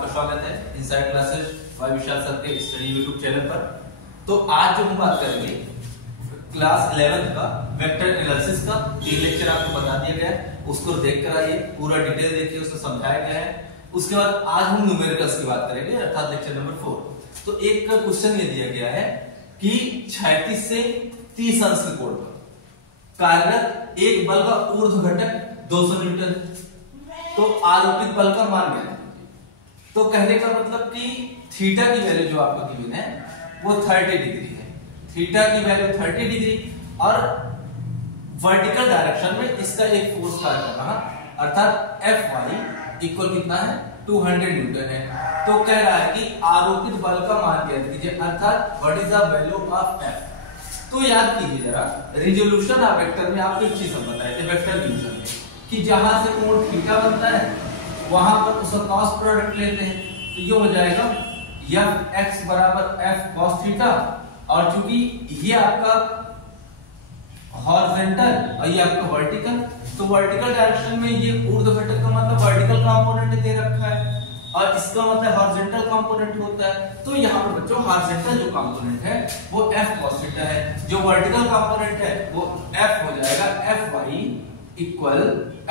स्वागत है inside classes bye विशाल sir के स्टडी यूट्यूब चैनल पर। तो आज जो हम बात करेंगे क्लास 11 का वेक्टर एनालिसिस का 3 लेक्चर आपको बता दिया गया है, उसको देख कर आइए, पूरा डिटेल देखिए, उसमें समझाया गया है। उसके बाद आज हम न्यूमेरिकल्स की बात करेंगे अर्थात लेक्चर नंबर 4। तो एक क्वेश्चन ये दिया गया है कि 36 से 30 अंश के कोण पर कार्यरत एक बल का ऊर्ध्व घटक 200 न्यूटन, तो आरोपित बल का मान क्या है। तो कहने का मतलब कि थीटा की वैल्यू जो आपको गिवन है वो 30 डिग्री है, थीटा की वैल्यू 30 डिग्री और वर्टिकल डायरेक्शन में इसका एक फोर्स कार्य कर रहा अर्थात Fy इक्वल कितना है 200 न्यूटन है। तो कह रहा है कि आरोपित बल का मान ज्ञात कीजिए अर्थात what is the value of F। तो याद कीजिए जरा रिजोल्यूशन ऑफ वेक्टर में आपको एक चीज हम बताए थे वेक्टर रिजोल्यूशन में कि जहां से कोण थीटा बनता है वहां पर उसका कॉस प्रोडक्ट लेते हैं, तो ये हो जाएगा Fx बराबर F cos थीटा, और चूंकि ये आपका हॉरिजॉन्टल और ये आपका वर्टिकल, तो वर्टिकल डायरेक्शन में ये ऊर्ध्व घटक का मतलब वर्टिकल कंपोनेंट दे रखा है और इसका मतलब हॉरिजॉन्टल कंपोनेंट होता है। तो यहाँ पर बच्चों हॉरिजॉन्टल जो कंपोनेंट है वो F cos थीटा है, जो वर्टिकल कंपोनेंट है वो F हो जाएगा Fy इक्वल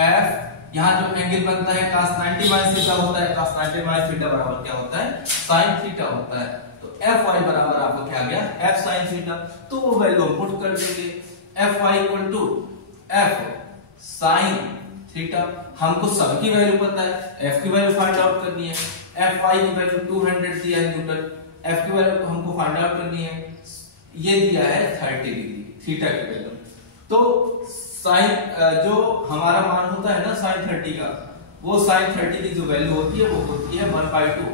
F, यहाँ जो एंगल बनता है cos 90 माइनस थीटा होता है, cos 90 माइनस थीटा बराबर क्या होता है sin थीटा होता है। तो Fy बराबर आपको क्या आ गया F sin थीटा, तो वो वैल्यू हम पुट कर देंगे Fy equal to F sin theta. हमको सबकी वैल्यू पता है, F की वैल्यू फाइंड आउट करनी है, Fy की वैल्यू 200 दिया है न्यूटन, F की वैल्यू हमको फाइंड आउट करनी है, ये दिया है 30 डिग्री थीटा की वैल्यू। तो साइन जो हमारा मान होता है ना sin 30 का, वो sin 30 की जो वैल्यू होती है वो होती है 1/2।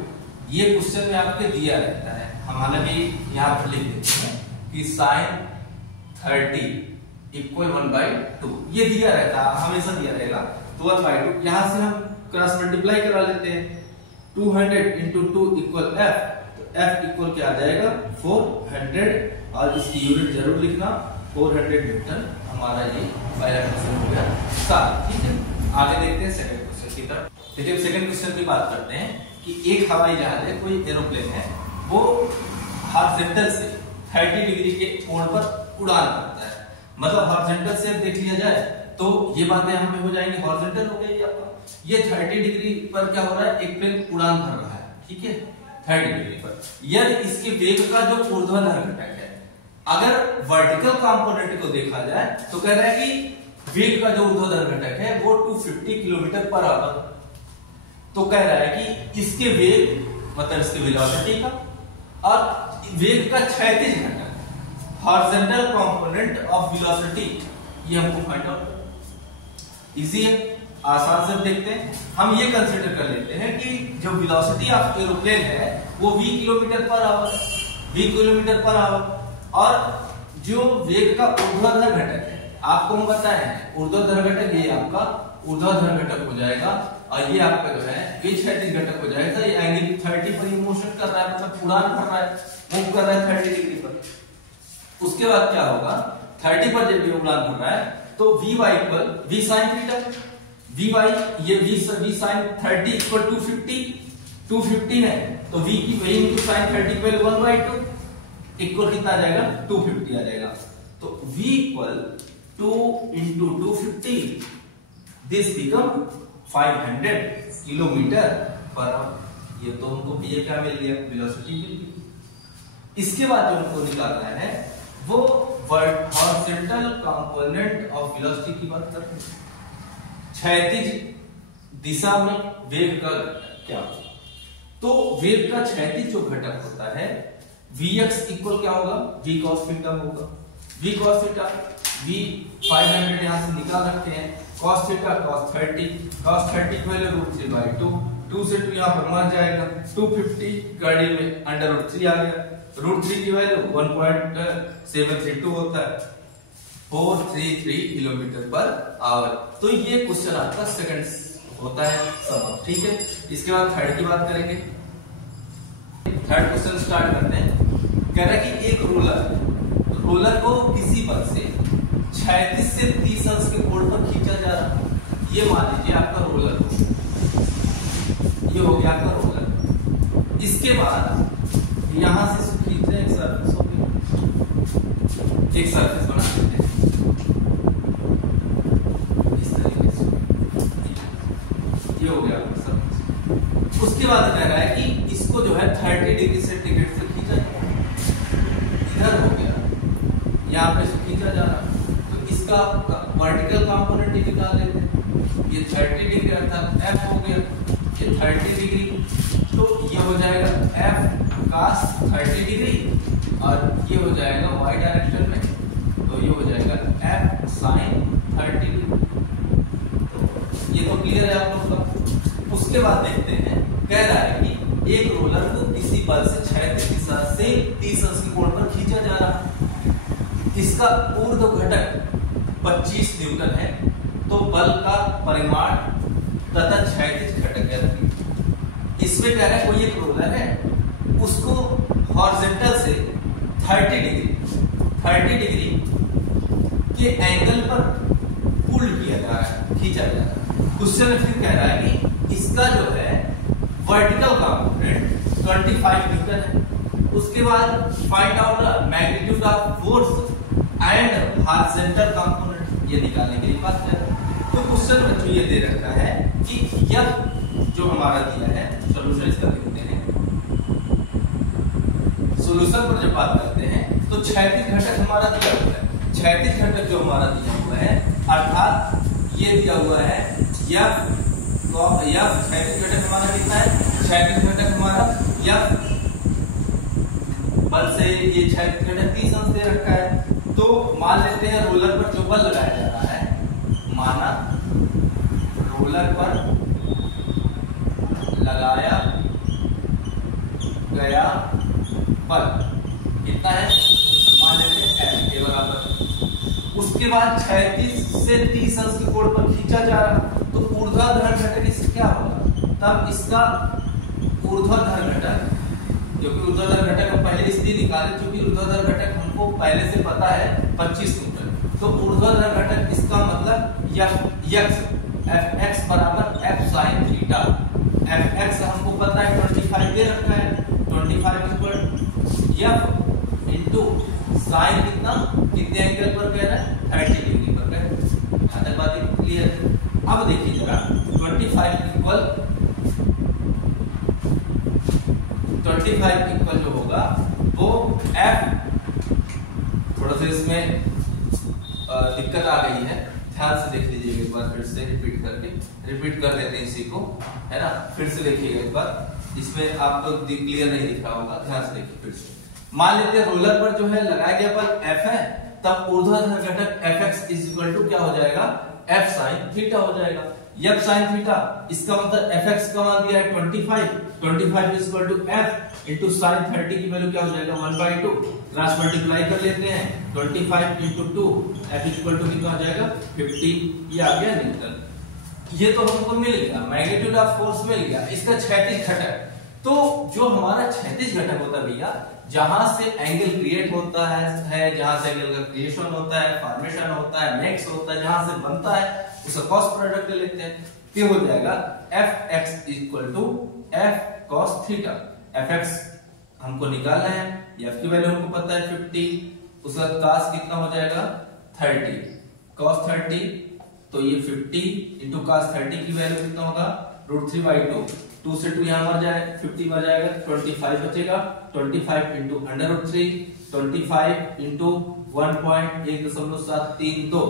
ये क्वेश्चन में आपके दिया रहता है, हम हालांकि यहाँ पर लिख देते हैं कि sin 30 इक्वल 1/2, ये दिया रहता है, हमेशा दिया रहेगा। तो 1/2 यहाँ से हम क्रॉस मल्टीप्लाई करा लेते हैं, 200 इंटू 2 इक्वल F, तो F इक्वल क्या आ जाएगा 400, और इसकी यूनिट जरूर लिखना 400 न्यूटन। हमारा ये पहला क्वेश्चन हो गया सारा, ठीक है। आगे देखते हैं सेकंड क्वेश्चन की तरफ। देखिए सेकंड क्वेश्चन की बात करते हैं कि एक हवाई जहाज है, कोई एरोप्लेन है, वो हॉरिजॉन्टल से 30 डिग्री के कोण पर उड़ान करता है। मतलब हॉरिजॉन्टल से देख लिया जाए तो ये बातें हमें हो जाएंगी, हॉरिजॉन्टल हो गई आपका, ये 30 डिग्री पर क्या हो रहा है, एक प्लेन उड़ान भर रहा है, ठीक है 30 डिग्री पर। यदि इसके वेग का जो ऊर्ध्वाधर घटक है, अगर वर्टिकल कंपोनेंट को देखा जाए तो कह रहा है कि वेग का जो ऊर्ध्वाधर घटक है वो 250 किलोमीटर पर आवर। तो कह रहा है कि इसके वेग मतलब इसके वेलोसिटी का और वेग का क्षैतिज घटक हॉरिजॉन्टल कंपोनेंट ऑफ वेलोसिटी, ये हमको फाइंड आउट करना इजी है, आसान से देखते हैं। हम ये कंसीडर कर लेते हैं कि जो वेलोसिटी ऑफ एरोप्लेन है वो v kilometre per hour, v kilometre per hour, और जो वेग का ऊर्ध्वाधर घटक है आपको हम बताए हैं, ऊर्ध्वाधर घटक ये आपका ऊर्ध्वाधर घटक हो जाएगा और ये आपका जो है ये क्षैतिज घटक हो जाएगा। ये एंगल 30 पर मोशन कर रहा है, मतलब उड़ान भर रहा है, मूव कर रहा है 30 डिग्री पर। उसके बाद क्या होगा 30 पर जब ये उड़ान भर रहा है तो Vy equal v sin theta, Vy ये v sin 30 इक्वल 250 है, तो v की वही इनटू sin 30 इक्वल 1/2 इक्वल कितना आ जाएगा 250 आ जाएगा। तो v equal 2 into 250, this become 500 kilometre per hour. ये तो हमको ये क्या मिल गया, वेलोसिटी मिल गई। इसके बाद जो हमको निकालना है वो हॉरिजॉन्टल कंपोनेंट ऑफ वेलोसिटी की बात करते हैं। क्षैतिज दिशा में वेग का क्या होगा, तो वेग का क्षैतिज जो घटक होता है Vx इक्वल क्या होगा v cos थीटा होगा, v cos थीटा, v 500 यहां से निकाल रखते हैं, cos थीटा cos 30 की वैल्यू √3/2, 2 से 2 यहां पर मर जाएगा, 250 गाड़ी में √3 आ गया, √3 की वैल्यू 1.732 होता है, 433 किलोमीटर पर आवर। तो ये क्वेश्चन आपका सेकंड होता है समाप्त, ठीक है। इसके बाद थर्ड की बात करेंगे। थर्ड क्वेश्चन स्टार्ट करते हैं। कह रहा है कि एक रोलर को किसी बल से 36 से 30 अंश के कोण पर खींचा जा रहा है। ये मान लीजिए आपका रोलर, ये हो गया आपका रोलर। इसके बाद यहां से खींचते हैं, एक सरफेस हो गया, एक सरफेस बना देते हैं इस तरीके से, ये हो गया आपका सरफेस। उसके बाद कह रहा है कि इसको जो है 30 डिग्री सेंटीग्रेड से खींचा जाए, इधर हो गया, यहाँ पे खींचा जा रहा, तो इसका वर्टिकल कंपोनेंट निकाल लेते हैं। ये 30 डिग्री अर्थात f हो गया, ये 30 डिग्री, तो ये हो जाएगा f cos 30 डिग्री और ये हो जाएगा y डायरेक्शन में, तो ये हो जाएगा f sin 30 डिग्री। तो ये तो क्लियर है आप लोग का। उसके बाद देखते हैं, कह रहा है कि एक रोलर को किसी बल से क्षैतिज दिशा से 30 अंश के कोण पर खींचा जा रहा है। इसका ऊर्ध्व घटक 25 न्यूटन है, तो बल का परिमाण तथा क्षैतिज घटक इसमें कह रहा है कोई एक रोलर है, उसको हॉरिजॉन्टल से 30 डिग्री के एंगल पर पुल किया जा रहा है, खींचा जा रहा है। क्वेश्चन फिर कह रहा है कि इसका जो है वर्टिकल कंपोनेंट 25 न्यूटन है। उसके बाद find out the magnitude of force and horizontal component, ये निकालने के लिए बात है। तो क्वेश्चन बच्चों ये दे रखा है कि यह जो हमारा दिया है, सॉल्यूशन इसका देखते हैं। सॉल्यूशन पर जब बात करते हैं तो क्षैतिज घटक हमारा दिया हुआ है, क्षैतिज घटक जो हमारा दिया हुआ है अर्थात ये दिया हुआ है यह, तो यह क्षैतिज घटक हमारा कितना है, क्षैतिज घटक हमारा यह बल से ये क्षैतिज घटक 30 अंश दे रखा है। तो मान लेते हैं रोलर पर जो बल लगाया जा रहा है, माना रोलर पर लगाया गया बल कितना है, मान लेते हैं F के बराबर। उसके बाद 36 से 30 अंश के कोण पर खींचा जा रहा, तो ऊर्ध्वाधर घटक इससे क्या होगा, तब इसका ऊर्ध्वाधर घटक, जो कि ऊर्ध्वाधर घटक हम पहले इसलिए निकाले क्योंकि ऊर्ध्वाधर घटक हमको पहले से पता है 25 न्यूटन, तो ऊर्ध्वाधर घटक इसका मतलब Fx बराबर f sin थीटा। Fx हमको पता है 25 दे रखा है, 25 f इंटू साइन कितना, कितने एंगल पर कह रहा है, 30 डिग्री पर कह रहा है। यहाँ तक बात क्लियर है। अब देखिए जरा 25 इक्वल जो होगा वो f, थोड़ा सा इसमें दिक्कत आ गई है, ध्यान से देख लीजिएगा एक बार, फिर से रिपीट कर लेते हैं इसी को, है ना। फिर से देखिएगा एक बार, इसमें आपको क्लियर नहीं दिख रहा होगा, ध्यान से देखिए फिर से। मान लेते हैं रोलर पर जो है लगाया गया बल F है, तब ऊर्ध्वाधर घटक Fx इज इक्वल टू क्या हो जाएगा, F sin थीटा हो जाएगा। F sin थीटा इसका मतलब Fx का मान दिया है 25 is equal to F into sin 30 की वैल्यू क्या हो जाएगा 1/2, क्रॉस मल्टीप्लाई कर लेते हैं, 25 इंटू 2 F इक्वल टू कितना हो जाएगा 50, ये आ गया न्यूटन। ये तो हमको मिल गया, मैग्नीट्यूड ऑफ फोर्स मिल गया। इसका क्षैतिज घटक, तो जो हमारा क्षैतिज घटक होता है भैया, जहां से एंगल क्रिएट होता है, जहां से एंगल का क्रिएशन होता है, फॉर्मेशन होता है, मेक्स होता है, जहां से बनता है उसका कॉस प्रोडक्ट लेते हैं, ये हो जाएगा Fx equal to F cos theta. Fx हमको निकालना है, F की वैल्यू हमको पता है 50, उसका cos कितना हो जाएगा 30, cos 30, तो ये 50 इंटू cos 30 की वैल्यू कितना होगा √3/2, 2 से 2 यहाँ मर जाए, 50 मर जाएगा, 25 बचेगा, 25 इंटू √3, 25 इंटू 1.17332,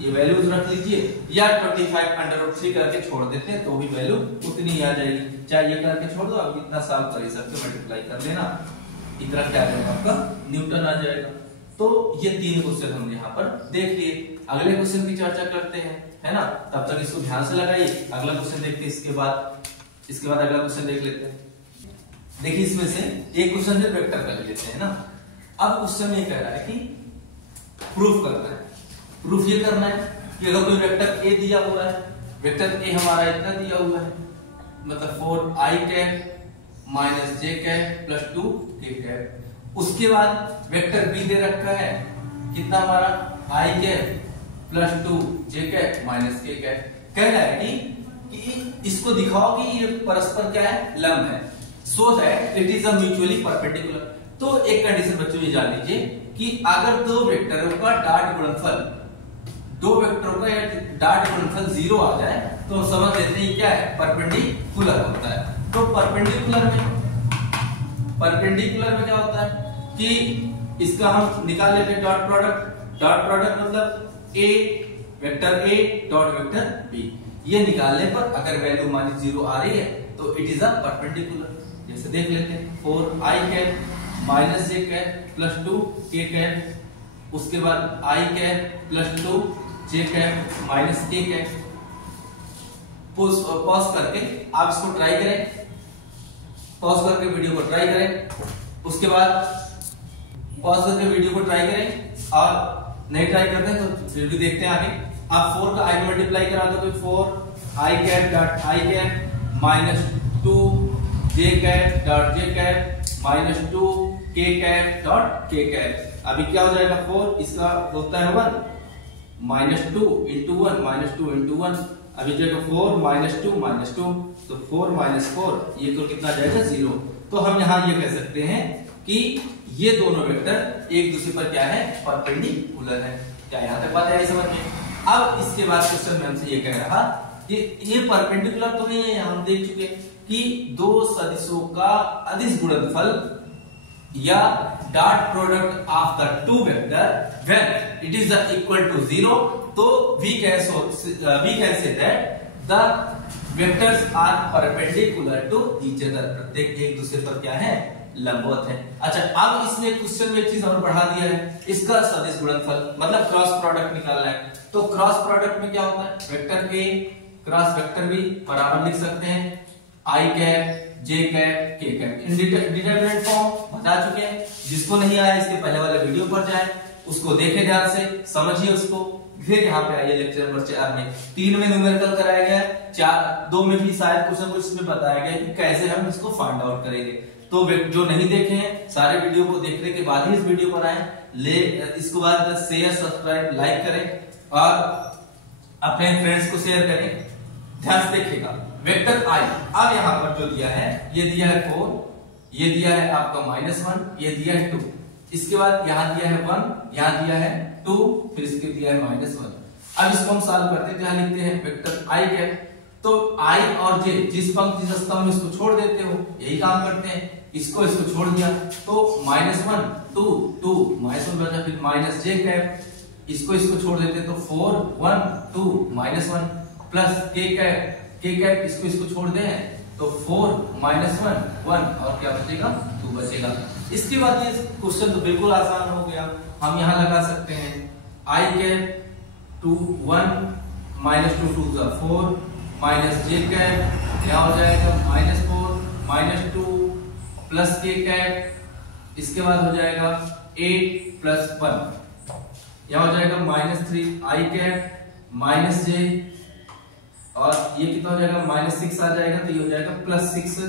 ये वैल्यूज रख लीजिए, या 25 √3 करके छोड़ देते हैं तो भी वैल्यू उतनी ही आ जाएगी। चाहे ये करके छोड़ दो, अब इतना साल कर सकते मल्टीप्लाई कर लेना, इतना क्या जाएगा आपका न्यूटन आ जाएगा। तो ये 3 क्वेश्चन हम यहाँ पर देख लिए। अगले क्वेश्चन की चर्चा करते हैं, है ना। तब तक इसको ध्यान से लगाइए, अगला क्वेश्चन देखते हैं, इसके बाद अगला क्वेश्चन देख लेते हैं। देखिए इसमें से एक क्वेश्चन से वेक्टर कर लेते हैं ना। अब क्वेश्चन ये कह रहा है कि प्रूफ करना है। प्रूफ ये करना है कि अगर कोई वेक्टर ए दिया हुआ है, वेक्टर ए हमारा इतना दिया हुआ है, मतलब 4i cap minus j cap plus 2k cap. उसके बाद वेक्टर बी दे रखा है कितना हमारा i cap plus 2j cap minus k cap. कह रहा है कि इसको दिखाओ कि ये परस्पर क्या है, लंब है। So that it is a mutually perpendicular. तो एक कंडीशन बच्चों ये जान लीजिए कि अगर दो वेक्टरों का डॉट गुणनफल जीरो आ जाए तो समझ लेते हैं क्या है, परपेंडिकुलर होता है। तो परपेंडिकुलर में क्या होता है कि इसका हम निकाल लेते हैं डॉट प्रोडक्ट मतलब a vector a dot vector b। ये निकालने पर अगर वैल्यू माइनस 0 आ रही है तो इट इज अ परपेंडिकुलर। जैसे देख लेते हैं 4i cap minus j cap plus 2k cap, उसके बाद i cap plus 2j cap minus k cap. Pause करके आप इसको ट्राई करें, पॉज करके वीडियो को ट्राई करें, उसके बाद पॉज करके वीडियो को ट्राई करें और नहीं ट्राई करते हैं तो फिर भी देखते हैं आगे। आप 4 का i मल्टीप्लाई करा दो तो 4i cap dot i cap minus 2j cap dot j cap minus 2k cap dot k cap. अभी क्या हो जाएगा 4 इसका होता है 1 माइनस 2 इंटू 1 माइनस 2 इंटू 1। अभी जाएगा 4 माइनस 2 तो 4 माइनस 4 ये तो कितना जाएगा 0। तो हम यहाँ ये कह सकते हैं कि ये दोनों वेक्टर एक दूसरे पर क्या है, परपेंडिकुलर है। क्या यहाँ तक बात है समझ में? अब इसके बाद क्वेश्चन में हमसे ये कह रहा कि ये परपेंडिकुलर तो नहीं है, हम देख चुके कि दो सदिशों का अदिश गुणनफल या dot product of the two vector when it is equal to 0 तो we can say that the vectors are perpendicular to each other। प्रत्येक एक दूसरे पर क्या है, लंबवत है। अच्छा अब इसमें क्वेश्चन में एक चीज हमने बढ़ा दिया है, इसका सदिश गुणनफल मतलब क्रॉस प्रोडक्ट निकालना है। तो क्रॉस प्रोडक्ट में क्या होता है, वेक्टर के क्रॉस वेक्टर भी बराबर लिख सकते हैं, i cap j cap k cap indeterminate form बता चुके हैं। जिसको नहीं आया इसके पहले वाले वीडियो पर जाए, उसको देखे ध्यान से, समझिए उसको। फिर यहाँ पे आइए लेक्चर नंबर 4 में 3 में न्यूमेरिकल कराया गया है, 2 में भी शायद कुछ ना कुछ इसमें बताया गया कि कैसे हम इसको फाइंड आउट करेंगे। तो जो नहीं देखे हैं सारे वीडियो को देखने के बाद ही इस वीडियो पर आए, इसके बाद शेयर सब्सक्राइब लाइक करें और अपने फ्रेंड्स को शेयर करें। ध्यान से देखिएगा वेक्टर i अब यहाँ पर जो दिया है, ये दिया है 4, ये दिया है आपका -1, ये दिया है 2, इसके बाद यहाँ दिया है 1, यहाँ दिया है 2, फिर इसके दिया है -1। अब इसको हम सॉल्व करते हैं, यहाँ लिखते हैं वेक्टर i कैप। तो i और j जिस पंक्ति जिस स्तंभ में इसको छोड़ देते हो यही काम करते हैं, इसको छोड़ दिया तो -1 2 2 -1 बचा, फिर -j कैप, इसको छोड़ देते तो 4 1 2 -1 प्लस k कैप इसको छोड़ दें तो 4 -1 1 और क्या बचेगा 2 बचेगा। इसके बाद ये क्वेश्चन तो बिल्कुल आसान हो गया, हम यहाँ लगा सकते हैं i कैप 2 1 -2 2 4 -j कैप, यहाँ हो जाएगा -4 -2 प्लस k कैप, इसके बाद हो जाएगा 8 प्लस 1, यहाँ हो जाएगा -3 i कैप -j और ये कितना हो जाएगा -6 आ जाएगा तो ये हो जाएगा +6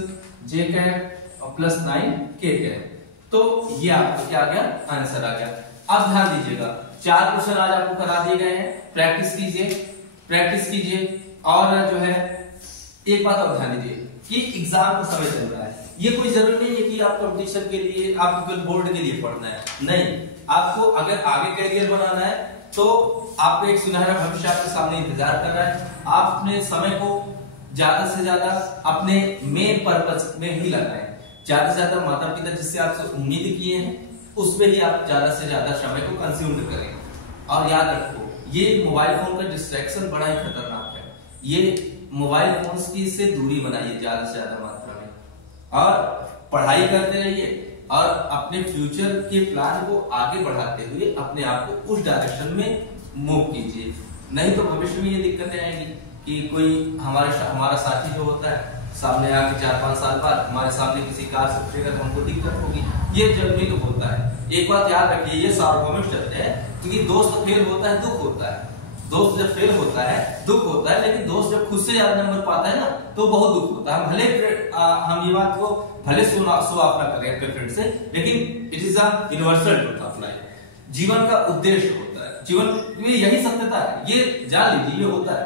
j कैप और +9 k कैप। तो ये आपको क्या आ गया, आंसर आ गया। अब ध्यान दीजिएगा 4 क्वेश्चन आज आपको करा दिए गए हैं, प्रैक्टिस कीजिए और जो है एक बात और ध्यान दीजिए कि एग्जाम का समय चल रहा है, ये कोई जरूरी नहीं है कि आप कंपटीशन के लिए आपको बोर्ड के लिए पढ़ना है, नहीं। आपको अगर आगे करियर बनाना है तो आपको एक सुनहरा भविष्य आपके सामने इंतजार कर रहा है। आप अपने समय को ज्यादा से ज्यादा अपने मेन पर्पस में ही लगाएं, ज्यादा से ज्यादा माता पिता जिससे आपसे उम्मीद किए हैं उस पे ही आप ज्यादा से ज्यादा समय को कंज्यूम करें। और याद रखो ये मोबाइल फोन का डिस्ट्रैक्शन बड़ा ही खतरनाक है, ये मोबाइल फोन की से दूरी बनाइए ज्यादा से ज्यादा मात्रा में और पढ़ाई करते रहिए और अपने फ्यूचर के प्लान को आगे बढ़ाते हुए अपने आप को उस डायरेक्शन में मूव कीजिए। नहीं तो भविष्य में ये दिक्कतें आएंगी कि कोई हमारा साथी जो होता है सामने आके 4-5 साल बाद हमारे सामने किसी कार से उठेगा तो हमको दिक्कत होगी। ये जनरली तो होता है, एक बात याद रखिए ये सार्वभौमिक सत्य है, क्योंकि दोस्त फेल होता है दुख होता है, दोस्त जब फेल होता है दुख होता है, लेकिन दोस्त जब खुद से ज्यादा नंबर पाता है ना तो बहुत दुख होता है। भले हम ये बात को भले शो ऑफ ना करें अपने फ्रेंड से, लेकिन it is a universal truth of life. जीवन का उद्देश्य होता है, जीवन में यही सत्यता है, ये जान लीजिए ये होता है।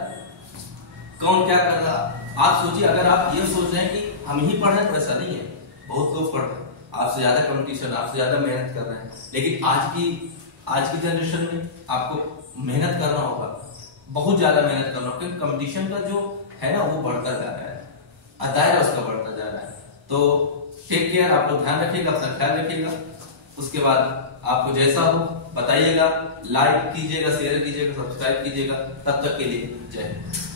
कौन क्या कर रहा आप सोचिए, अगर आप ये सोच रहे हैं कि हम ही पढ़ रहे तो ऐसा नहीं है। बहुत लोग पढ़ रहे हैं, आपसे ज्यादा कंपटीशन, आपसे ज्यादा मेहनत कर रहे हैं, लेकिन आज की जनरेशन में आपको मेहनत करना होगा, बहुत ज्यादा मेहनत करना होगा, क्योंकि कंपटीशन का जो है ना वो बढ़ता जा रहा है, दायरा उसका बढ़ता जा रहा है। तो टेक केयर, आप लोग ध्यान रखिएगा, अपना ख्याल रखिएगा। उसके बाद आपको जैसा हो बताइएगा, लाइक कीजिएगा, शेयर कीजिएगा, सब्सक्राइब कीजिएगा। तब तक के लिए जय हिंद।